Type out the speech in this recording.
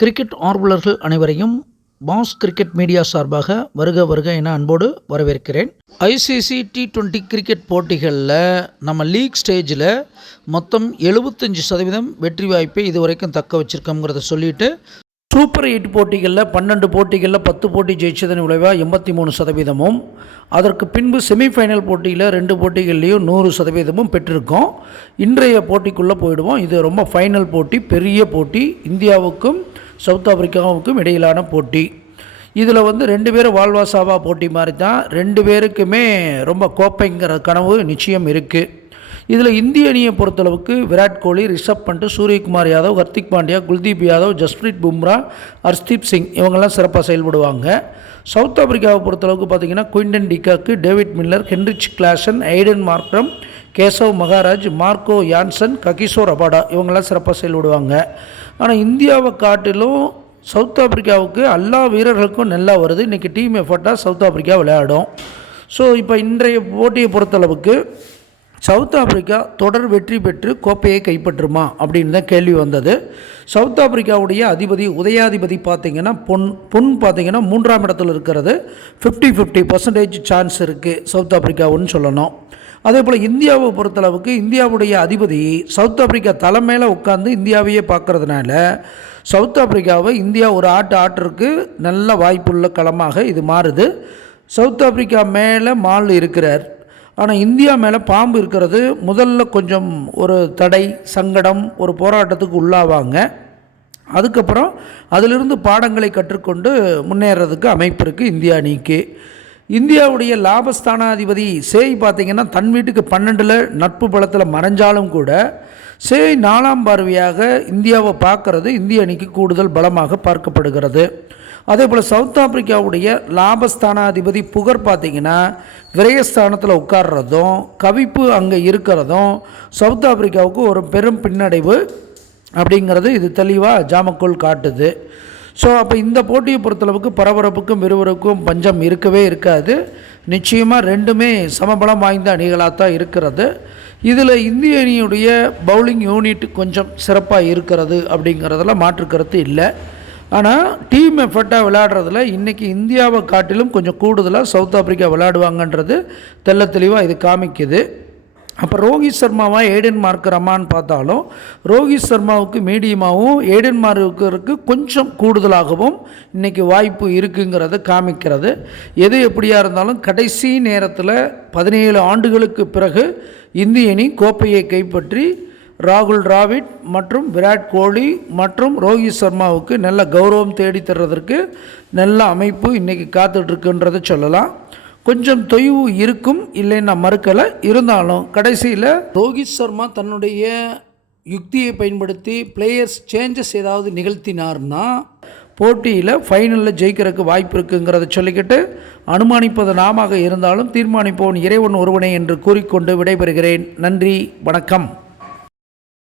Cricket ஆர்வலர்கள் அனைவரையும் pass cricket media சார்பாக வருக வருக என அன்போடு வரவேற்கிறேன். ஐசிசி டி டுவெண்ட்டி கிரிக்கெட் போட்டிகளில் நம்ம லீக் ஸ்டேஜில் மொத்தம் எழுபத்தஞ்சி சதவீதம் வெற்றி வாய்ப்பை இதுவரைக்கும் தக்க வச்சுருக்கோங்கிறத சொல்லிட்டு சூப்பர் எயிட் போட்டிகளில் பன்னெண்டு போட்டிகளில் பத்து போட்டி ஜெயிச்சதன் விளைவாக எண்பத்தி மூணு சதவீதமும். அதற்கு பின்பு செமிஃபைனல் போட்டியில் ரெண்டு போட்டிகள்லேயும் நூறு சதவீதமும் பெற்றிருக்கோம். இன்றைய போட்டிக்குள்ளே போயிடுவோம். இது ரொம்ப ஃபைனல் போட்டி பெரிய போட்டி. இந்தியாவுக்கும் சவுத் ஆப்பிரிக்காவுக்கும் இடையிலான போட்டி. இதில் வந்து ரெண்டு பேரும் வாழ்வாசாவா போட்டி மாதிரி தான். ரெண்டு பேருக்குமே ரொம்ப கோப்பைங்கிற கனவு நிச்சயம் இருக்குது இதில் இந்திய அணியை பொறுத்தளவுக்கு விராட் கோலி ரிஷப் பண்ட் சூரியகுமார் யாதவ் ஹர்திக் பாண்டியா குல்தீப் யாதவ் ஜஸ்பிரீத் பும்ரா ஹர்ஸ்தீப் சிங் இவங்கெல்லாம் சிறப்பாக செயல்படுவாங்க. சவுத் ஆப்பிரிக்காவை பொறுத்தளவுக்கு பார்த்தீங்கன்னா Quinton de Kock David Miller Heinrich Klaasen Aiden Markram Keshav Maharaj Marco Jansen Kagiso Rabada இவங்கெல்லாம் சிறப்பாக செயல்படுவாங்க. ஆனால் இந்தியாவை காட்டிலும் சவுத் ஆப்பிரிக்காவுக்கு எல்லா வீரர்களுக்கும் நல்லா வருது. இன்றைக்கி டீம் எஃபர்ட்டாக சவுத் ஆப்பிரிக்கா விளையாடும். ஸோ இப்போ இன்றைய போட்டியை பொறுத்தளவுக்கு சவுத் ஆப்பிரிக்கா தொடர் வெற்றி பெற்று கோப்பையை கைப்பற்றுமா அப்படின்னு தான் கேள்வி வந்தது. சவுத் ஆப்பிரிக்காவுடைய அதிபதி உதயாதிபதி பார்த்திங்கன்னா பொன் பொன் பார்த்திங்கன்னா மூன்றாம் இடத்துல இருக்கிறது. ஃபிஃப்டி ஃபிஃப்டி பர்சன்டேஜ் சான்ஸ் இருக்குது சவுத் ஆப்பிரிக்காவுன்னு சொல்லணும். அதே போல் இந்தியாவை பொறுத்தளவுக்கு இந்தியாவுடைய அதிபதி சவுத் ஆப்பிரிக்கா தலை மேலே உட்காந்து இந்தியாவையே பார்க்கறதுனால சவுத் ஆப்பிரிக்காவை இந்தியா ஒரு ஆட்டு ஆட்டிற்கு நல்ல வாய்ப்புள்ள களமாக இது மாறுது. சவுத் ஆப்பிரிக்கா மேலே மால் இருக்கிறார். ஆனால் இந்தியா மேலே பாம்பு இருக்கிறது முதல்ல கொஞ்சம் ஒரு தடை சங்கடம் ஒரு போராட்டத்துக்கு உள்ளாவாங்க. அதுக்கப்புறம் அதிலிருந்து பாடங்களை கற்றுக்கொண்டு முன்னேறதுக்கு அமைப்பு இருக்குது இந்தியா அணிக்கு இந்தியாவுடைய லாபஸ்தானாதிபதி சேய் பார்த்திங்கன்னா தன் வீட்டுக்கு பன்னெண்டில் நட்பு பலத்தில் மறைஞ்சாலும் கூட சேய் நாலாம் பார்வையாக இந்தியாவை பார்க்கறது இந்திய அணிக்கு கூடுதல் பலமாக பார்க்கப்படுகிறது. அதே போல் சவுத் ஆப்பிரிக்காவுடைய லாபஸ்தானாதிபதி புகர் பார்த்திங்கன்னா விரயஸ்தானத்தில் உட்கார்றதும் கவிப்பு அங்கே இருக்கிறதும் சவுத் ஆப்பிரிக்காவுக்கு ஒரு பெரும் பின்னடைவு அப்படிங்கிறது இது தெளிவாக ஜாமக்கோல் காட்டுது. ஸோ அப்போ இந்த போட்டியை பொறுத்தளவுக்கு பரபரப்புக்கும் விறுவிறுக்கும் பஞ்சம் இருக்கவே இருக்காது. நிச்சயமாக ரெண்டுமே சமபலம் வாய்ந்த அணிகளாக தான் இருக்கிறது. இதில் இந்திய அணியுடைய பவுலிங் யூனிட் கொஞ்சம் சிறப்பாக இருக்கிறது அப்படிங்கிறதுல மாற்று கருத்து இல்லை. ஆனால் டீம் எஃபர்ட்டாக விளையாடுறதுல இன்றைக்கி இந்தியாவை காட்டிலும் கொஞ்சம் கூடுதலாக சவுத் ஆப்பிரிக்கா விளையாடுவாங்கன்றது தெள்ள தெளிவாக இது காமிக்குது. அப்போ ரோஹித் சர்மாவா ஏடன் மார்க்கரமான்னு பார்த்தாலும் ரோஹித் சர்மாவுக்கு மீடியமாகவும் ஏடன் மார்க்கருக்கு கொஞ்சம் கூடுதலாகவும் இன்றைக்கி வாய்ப்பு இருக்குங்கிறத காமிக்கிறது. எது எப்படியாக இருந்தாலும் கடைசி நேரத்தில் பதினேழு ஆண்டுகளுக்கு பிறகு இந்திய அணி கோப்பையை கைப்பற்றி ராகுல் டிராவிட் மற்றும் விராட் கோலி மற்றும் ரோஹித் சர்மாவுக்கு நல்ல கௌரவம் தேடி தர்றதற்கு நல்ல அமைப்பு இன்றைக்கி காத்துட்ருக்குன்றதை சொல்லலாம். கொஞ்சம் தொய்வு இருக்கும் இல்லைன்னா நான் மறுக்கலை. இருந்தாலும் கடைசியில் ரோஹித் சர்மா தன்னுடைய யுக்தியை பயன்படுத்தி பிளேயர்ஸ் சேஞ்சஸ் ஏதாவது நிகழ்த்தினார்னா போட்டியில் ஃபைனலில் ஜெயிக்கிறதுக்கு வாய்ப்பு இருக்குங்கிறத சொல்லிக்கிட்டு அனுமானிப்பது நாமாக இருந்தாலும் தீர்மானிப்பவன் இறைவன் ஒருவனே என்று கூறிக்கொண்டு விடைபெறுகிறேன். நன்றி வணக்கம்.